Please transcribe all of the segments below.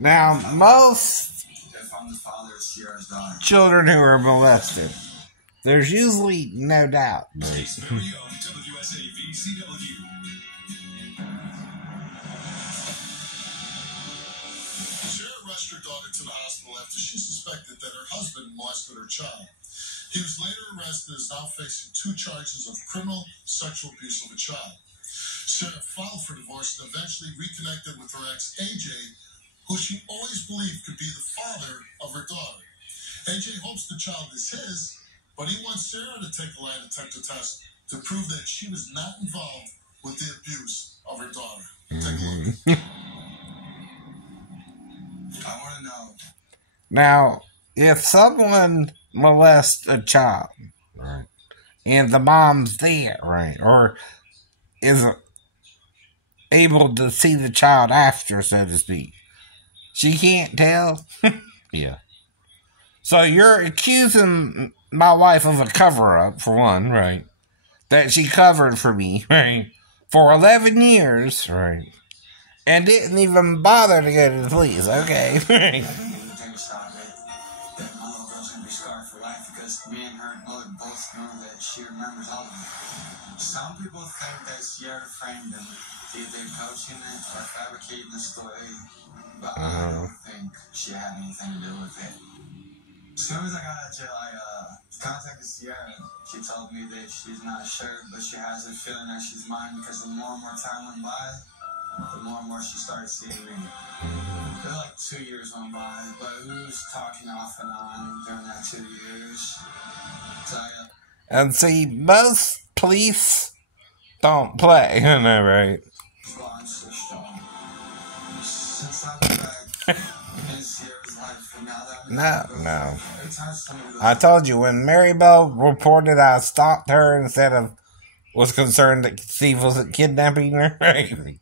Now, most children who are molested, there's usually no doubt. Rushed her daughter to the hospital after she suspected that her husband molested her child. He was later arrested and is now facing 2 charges of criminal sexual abuse of a child. Sarah filed for divorce and eventually reconnected with her ex, AJ, who she always believed could be the father of her daughter. AJ hopes the child is his, but he wants Sarah to take a lie detector test to prove that she was not involved with the abuse of her daughter. Take a look. I want to know. Now, if someone molests a child, right, and the mom's there, right, or is able to see the child after, so to speak, she can't tell? Yeah. So you're accusing my wife of a cover-up, for one, right, that she covered for me, right, for 11 years, right, and didn't even bother to go to the police, okay? Me and her mother both know that she remembers all of it. Some people think that Sierra framed him. They're coaching it or fabricating the story, but I don't think she had anything to do with it. As soon as I got out of jail, I contacted Sierra. She told me that she's not sure, but she has a feeling that she's mine because the more and more time went by, the more and more she started seeing me. There like 2 years went by, but we was talking off and on during that 2 years. So, and see, most police don't play, you know, right? Well, I'm so strong. Since I've been back in Sierra's life, and now that No. every time somebody goes, I told you, when Mary Bell reported I stalked her instead of was concerned that Steve wasn't kidnapping her, right?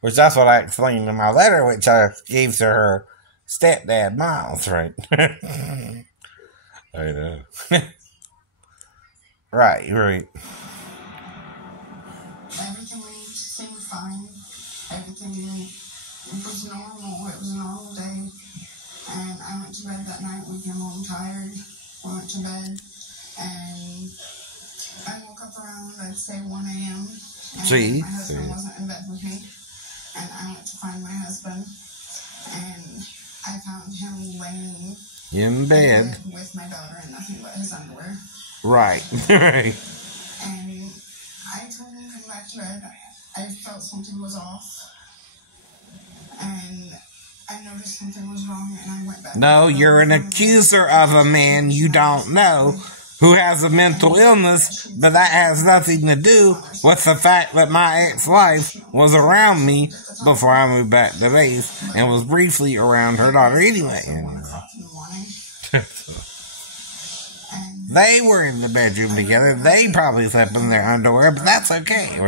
Which that's what I explained in my letter, which I gave to her stepdad, Miles, right? I know. Right. Everything seemed fine. Everything was normal. It was a normal day. And I went to bed that night. We came home tired. We went to bed. And I woke up around, I'd say, 1 a.m. And my husband wasn't in bed with me. And I went to find my husband, and I found him laying in bed with my daughter in nothing but his underwear. Right. And I told him to come back to bed. I felt something was off, and I noticed something was wrong, and I went back. No, you're an accuser of a man you don't know who has a mental illness, but that has nothing to do with the fact that my ex-wife was around me before I moved back to base and was briefly around her daughter anyway. They were in the bedroom together. They probably slept in their underwear, but that's okay.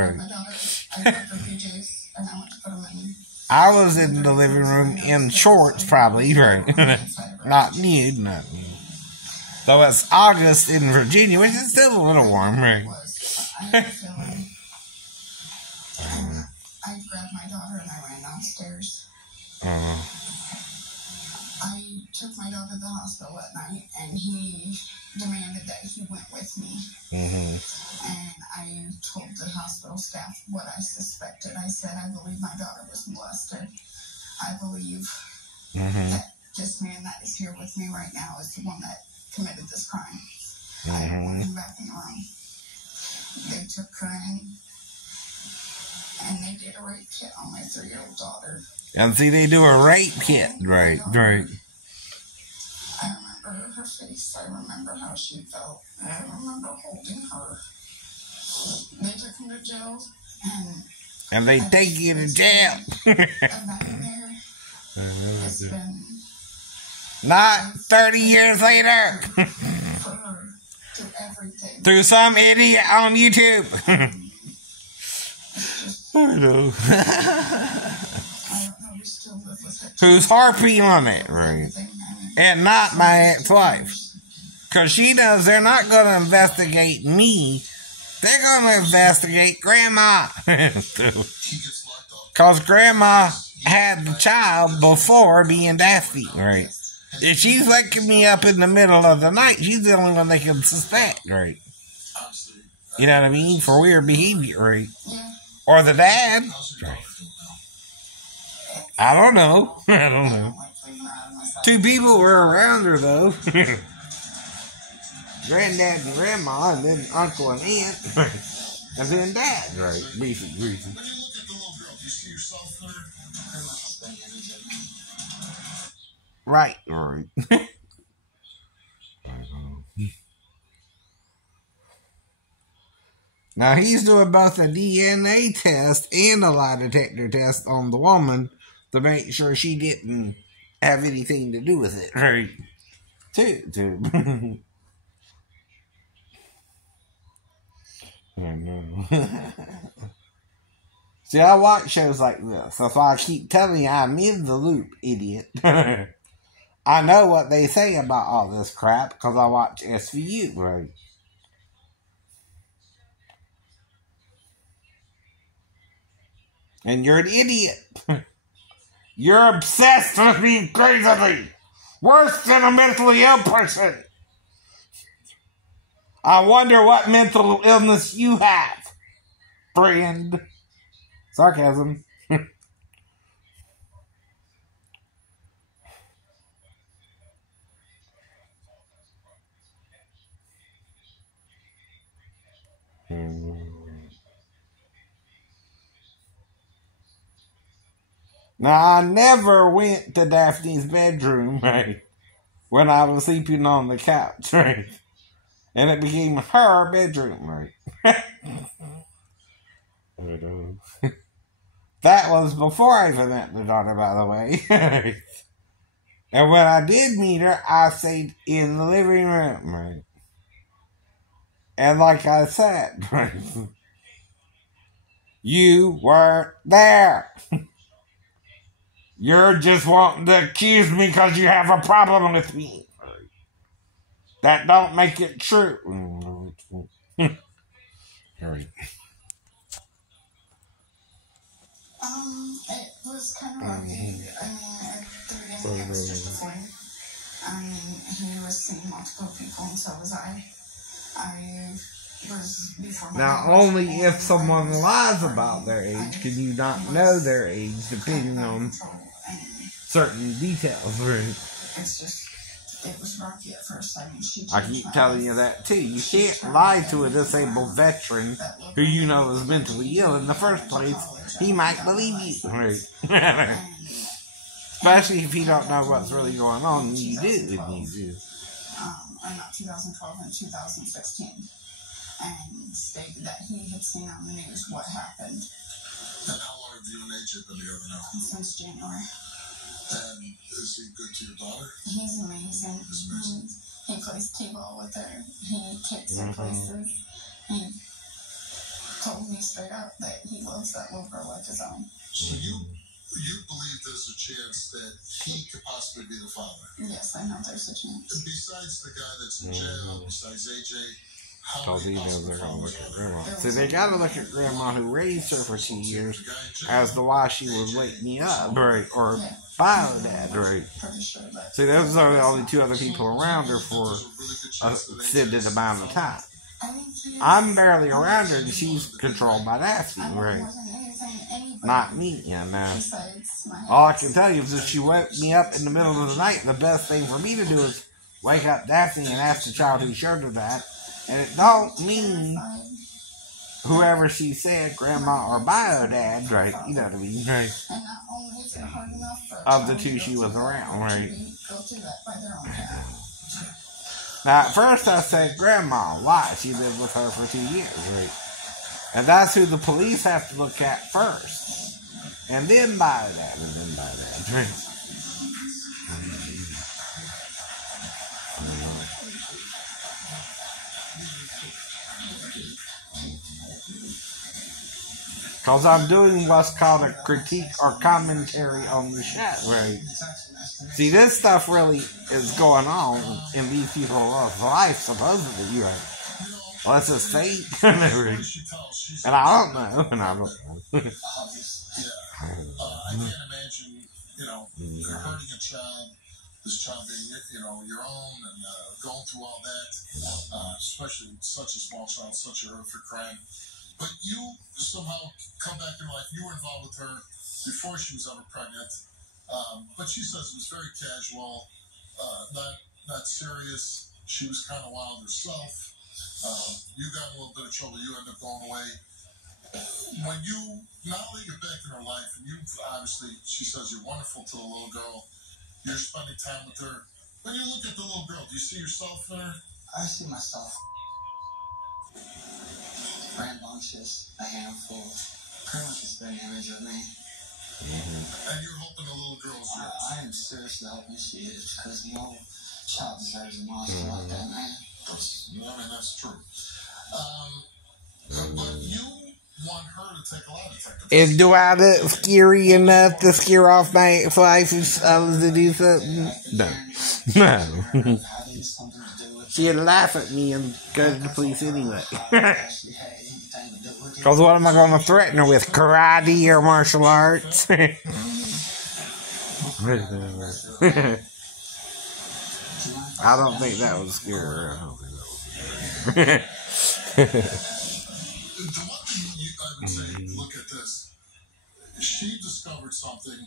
I was in the living room in shorts, probably, right? Not nude. Though it's August in Virginia, which is still a little warm, right? I grabbed my daughter and I ran downstairs. I took my daughter to the hospital that night, and he demanded that he went with me. And I told the hospital staff what I suspected. I said, I believe my daughter was molested. I believe that this man that is here with me right now is the one that committed this crime. I don't want him back in the room. They took her in, and they did a rape kit on my 3-year-old daughter. And see, they do a rape kit, right. I remember her face. I remember how she felt. I remember holding her. They took him to jail, and they take you to jail. It's been not 30 years later. Through some idiot on YouTube. I know. Who's harping on it, right? And not my ex-wife. Because she knows they're not going to investigate me. They're going to investigate Grandma. Because Grandma had the child before being Daphne, right? If she's waking me up in the middle of the night, she's the only one they can suspect, right? You know what I mean? For weird behavior, right? Or the dad. Right. I don't know. I don't know. 2 people were around her, though. Granddad and Grandma, and then Uncle and Aunt, and then Dad. Right. Briefly. Right. Now, he's doing both a DNA test and a lie detector test on the woman to make sure she didn't have anything to do with it. Right. Too. I know. See, I watch shows like this. That's why I keep telling you I'm in the loop, idiot. I know what they say about all this crap because I watch SVU, right? And you're an idiot. You're obsessed with being crazy. Worse than a mentally ill person. I wonder what mental illness you have, friend. Sarcasm. Now, I never went to Daphne's bedroom, right, when I was sleeping on the couch, right, and it became her bedroom, right. That was before I even met the daughter, by the way. And when I did meet her, I stayed in the living room, right. And like I said, right, you weren't there. You're just wanting to accuse me because you have a problem with me. That don't make it true. Right. It was kind of rocky. I mean, at the beginning it was just a fling. I mean, he was seeing multiple people, and so was I. I was before my now, only if someone lies about their age can you not know their age, depending on certain details. Right? It's just, it was rocky at first. I mean, I keep telling you that too. You can't lie to a disabled veteran who you know is mentally ill in the first place. He might believe you. Right? Especially if he don't know what's really going on. And you do. Or not 2012 and 2016. And stated that he had seen on the news what happened. And how long have you and AJ been together now? Since January. And is he good to your daughter? He's amazing. He plays t-ball with her. He takes her places. He told me straight up that he loves that little girl like his own. So you believe there's a chance that he could possibly be the father? Yes, I know there's a chance. Besides the guy that's in jail, besides AJ, how Because he many knows they're possible going to fathers look at are Grandma. there? So they got to look at Grandma who raised her for 2 years as to why she would wake me up, right? Or bio dad, right? See, those are the only 2 other people around her for a extended amount of time. I'm barely around her and she's controlled by Daphne, right? Not me, you know. All I can tell you is if she woke me up in the middle of the night, the best thing for me to do is wake up Daphne and ask the child who showed her that. And it don't mean whoever she said, Grandma or bio dad, right? You know what I mean, right? Of the 2 she was around, right? Now, at first I said Grandma. Why? She lived with her for 2 years, right? And that's who the police have to look at first. And then bio dad, right? Because I'm doing what's called a critique or commentary on the show, right? See, this stuff really is going on in these people's life, supposedly, right? Well, it's a fate, and I don't know, I can't imagine you know, you're hurting a child, this child being, you know, your own, and going through all that, especially such a small child, such a horrific crime. But you somehow come back in life. You were involved with her before she was ever pregnant. But she says it was very casual, not serious. She was kind of wild herself. You got in a little bit of trouble. You ended up going away. When you, now that you're back in her life, and you obviously, she says you're wonderful to the little girl, you're spending time with her. When you look at the little girl, do you see yourself in her? I see myself rambunctious, a handful, pretty much a spitting image of me. And you're hoping the little girl's yours. I am seriously hoping she is, because no child deserves a monster like that, man. I mean, that's true. But you want her to take a lie detector test. And do I look scary enough to scare off my ex-wife if I was to do something? No. She'd laugh at me and go to the police anyway. Because what am I going to threaten her with? Karate or martial arts? I don't think that would scare her. The one thing I would say, look at this. She discovered something,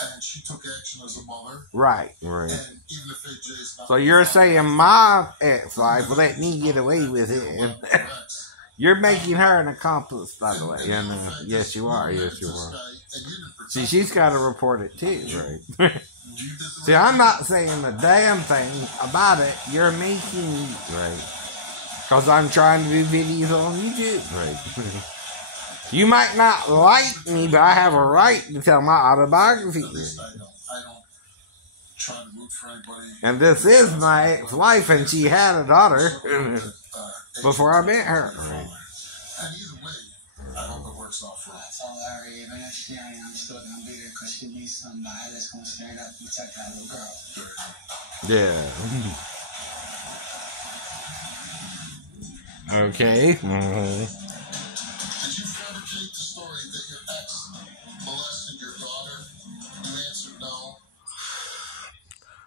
and she took action as a mother. Right. And even if AJ's not... So you're saying my ex-wife let me get away with it. You're making her an accomplice, by the way. Yes, you are. Yes, you are. See, she's got to report it too, right? See, I'm not saying a damn thing about it. You're making me, right? Because I'm trying to do videos on YouTube, right? You might not like me, but I have a right to tell my autobiography. I don't try to root for anybody. And this is my ex-wife, and she had a daughter before I met her. Right. And either way, I hope it works out for her. I told her, even if she ain't, I'm still going to be there, because she needs somebody that's going to stand up and protect that little girl. Yeah. Okay. Did you fabricate the story that your ex molested your daughter? You answered no.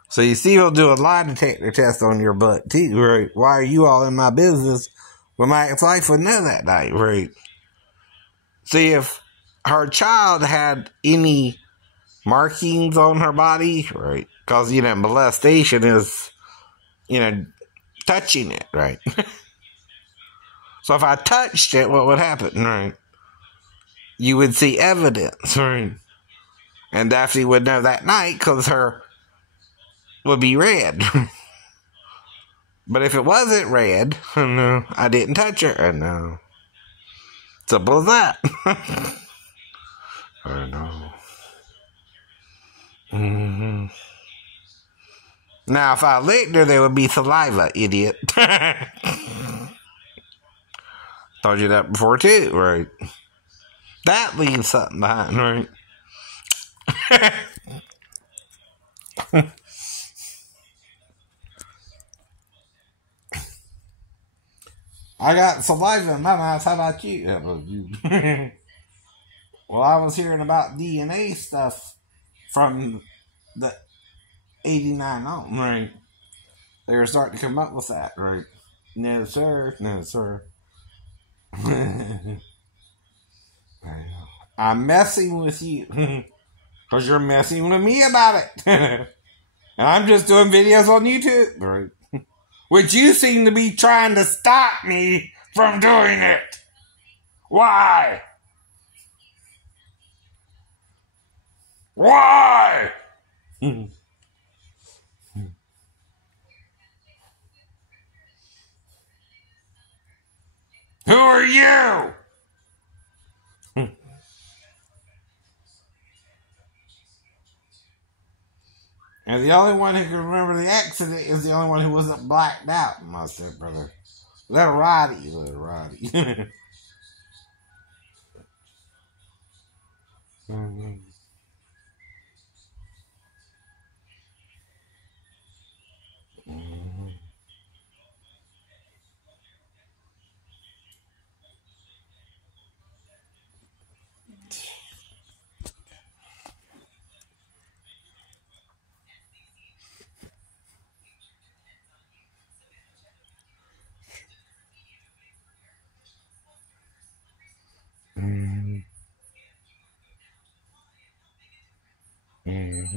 So you see, he'll do a lie detector test on your butt too, right? Why are you all in my business? Well, my ex-wife would know that night, right? See, if her child had any markings on her body, right? Because, molestation is, touching it, right? So if I touched it, what would happen, right? You would see evidence, right? And Daphne would know that night because her would be red. But if it wasn't red, no, I didn't touch her. No. Simple as that. I know. Mm-hmm. Now, if I licked her, there would be saliva, idiot. Told you that before, too, right? That leaves something behind, right? I got saliva in my mouth. How about you? Well, I was hearing about DNA stuff from the 89 on, right? They were starting to come up with that, right? No, sir. No, sir. I'm messing with you. Because you're messing with me about it. And I'm just doing videos on YouTube, right? Which you seem to be trying to stop me from doing it. Why? Why? Who are you? And the only one who can remember the accident is the only one who wasn't blacked out, my stepbrother. Little Roddy. Mm-hmm. Mm-hmm. Mm-hmm.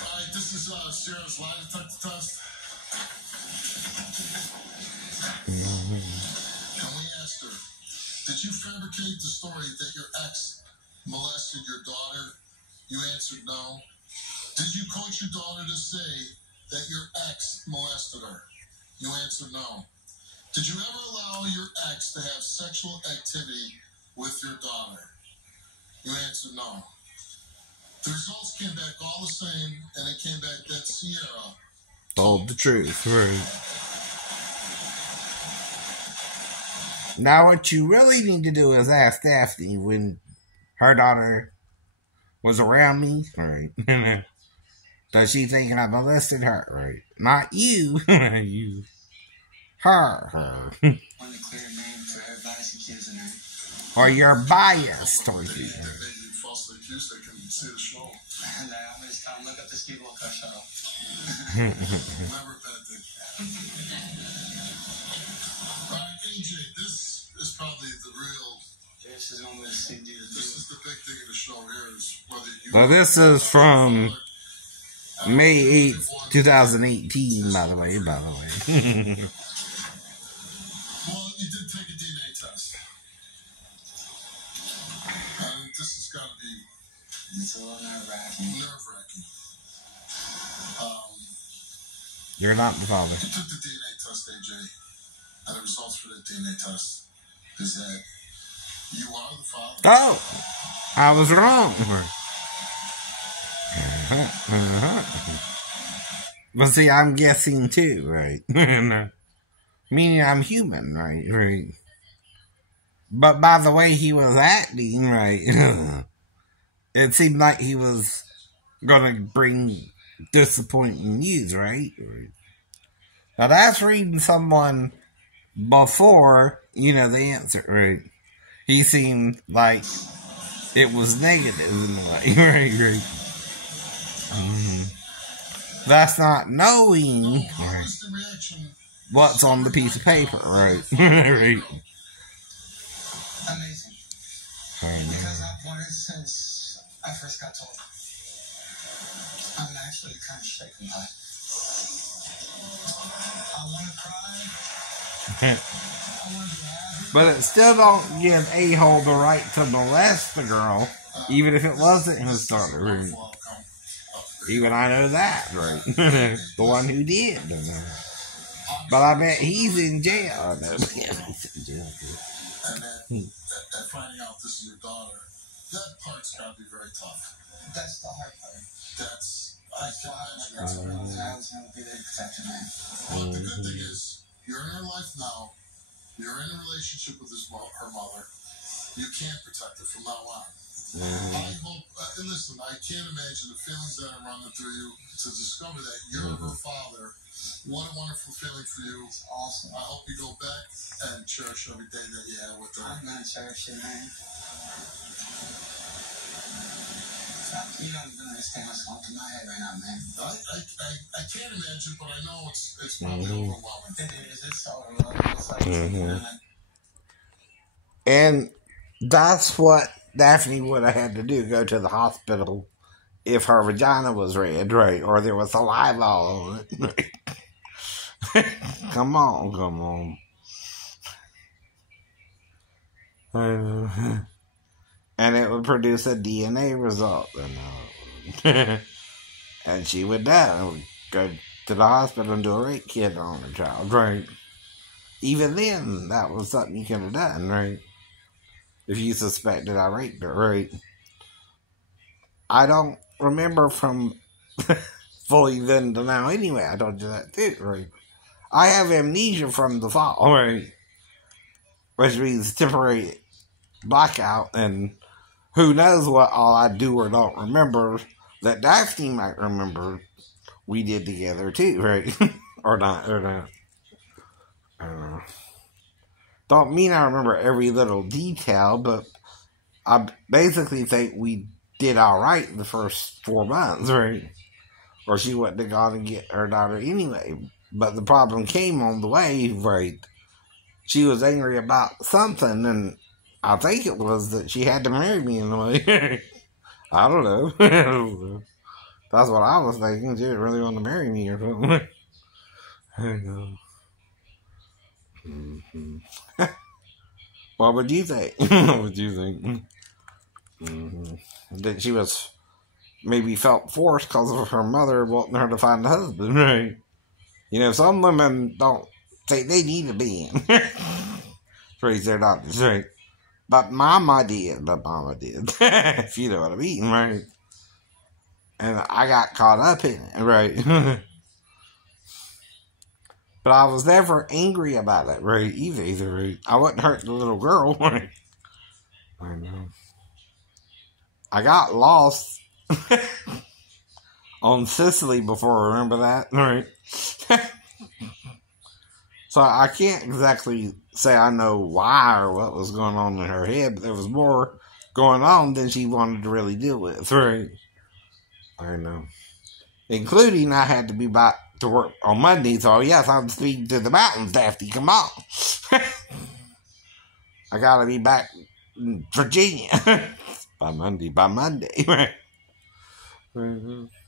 Alright, this is Sarah's lie detector test. And we asked her, did you fabricate the story that your ex molested your daughter? You answered no. Did you coach your daughter to say that your ex molested her? You answered no. Did you ever allow your ex to have sexual activity with your daughter? You answered no. The results came back all the same, and it came back that Sierra told the truth, right? Now, what you really need to do is ask Daphne when her daughter was around me, right? Does she think I molested her, right? Not you, you, her. Want to clear your name for everybody's accusing her. Or you're biased towards you. They may be falsely accused, they can see the show. And I'm going to tell them, look up the Steve Wilko show. Never a bad thing. Alright, AJ, this is probably the real. This is only the CD. This is the big thing of the show here is whether you. So this is from May 8th, 2018, by the way. Well, you did take a DNA test. And this has got to be. It's a little nerve-wracking. You're not the father. You took the DNA test, AJ, and the results for the DNA test is that you are the father. Oh, I was wrong. But see, I'm guessing too, right? Meaning I'm human, right? Right. But by the way he was acting, right, it seemed like he was gonna bring disappointing news, right? Now that's reading someone before, the answer, right? He seemed like it was negative in a way, right? That's not knowing what's on the piece of paper, right? Right. Amazing. Because I've wanted since I first got told. I'm actually kind of shaken by it. I want to cry. I want to be happy. But it still don't give a-hole the right to molest the girl, even if it wasn't his daughter, right? Even I know that, right? The one who did. But I bet he's in jail. He's in jail. And then finding out this is your daughter, that part's got to be very tough. That's the hard part. I can imagine that's what I was going to be there to protect her, man. But the good thing is, you're in her life now. You're in a relationship with her mother. You can protect her from now on. I hope, listen, I can't imagine the feelings that are running through you to discover that you're her father. What a wonderful feeling for you. It's awesome. I hope you go back and cherish every day that you have with her. I'm going to cherish it, man. You don't even understand what's going through my head right now, man. I can't imagine, but I know it's probably overwhelming. It is. It's so overwhelming. It's like, And that's what Daphne would have had to do, go to the hospital if her vagina was red, right? Or there was saliva all on it. Right? Come on. And it would produce a DNA result. And she would die. And would go to the hospital and do a rape kit on the child, right? Even then, that was something you could have done, right? If you suspected I raped her, right? I don't remember from fully then to now anyway. I told you that too, right? I have amnesia from the fall, right? Which means temporary blackout, and who knows what all I do or don't remember that Daphne might remember we did together too, right? or not. I don't know. Don't mean I remember every little detail, but I basically think we did all right the first 4 months, right? Or she wouldn't have gone to get her daughter anyway. But the problem came on the way, right? She was angry about something, and I think it was that she had to marry me in a way. I don't know. That's what I was thinking. She didn't really want to marry me or something. Mm-hmm. What would you think? What would you think? Mm-hmm. That she was maybe felt forced because of her mother wanting her to find a husband, right? You know, some women don't think they need a man. Raise their daughters, right? But mama did. If you know what I mean, right? And I got caught up in it, right? But I was never angry about it, right? Either, right? I wouldn't hurt the little girl, right? I know. I got lost on Sicily before, remember that? Right? So I can't exactly say I know why or what was going on in her head, but there was more going on than she wanted to really deal with, right? I know. Including I had to be back to work on Monday, so yes, I'm speaking to the mountains, Daphne, come on. I gotta be back in Virginia by Monday, right?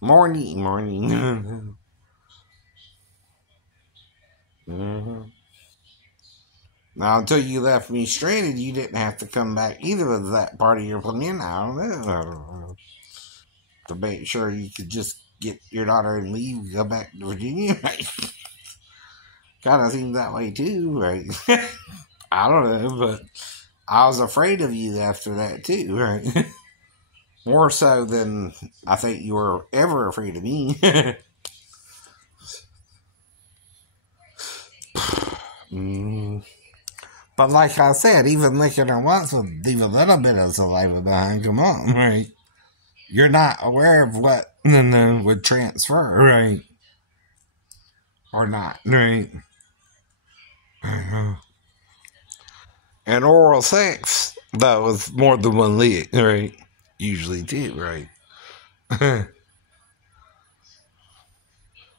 Morning. Mm-hmm. Now, until you left me stranded, you didn't have to come back either. Was that part of your plan? I don't know. To make sure you could just get your daughter and leave, go back to Virginia, right? Kind of seems that way too, right? I don't know, but I was afraid of you after that too, right? More so than I think you were ever afraid of me. But like I said, even licking her once would leave a little bit of saliva behind. Come on, right? You're not aware of what would transfer, right? Or not, right? And oral sex, that was more than one lick, right? Usually too, right?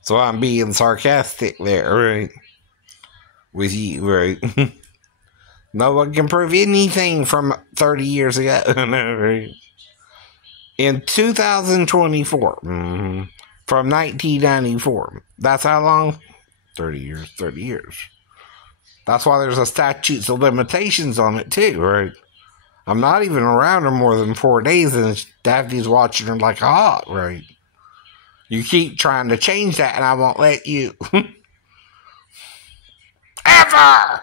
So I'm being sarcastic there, right? With you, right? No one can prove anything from 30 years ago, right? In 2024, from 1994. That's how long? 30 years. That's why there's a statute of limitations on it too, right? I'm not even around her more than 4 days and Daphne's watching her like a hawk, right? You keep trying to change that and I won't let you. Ever!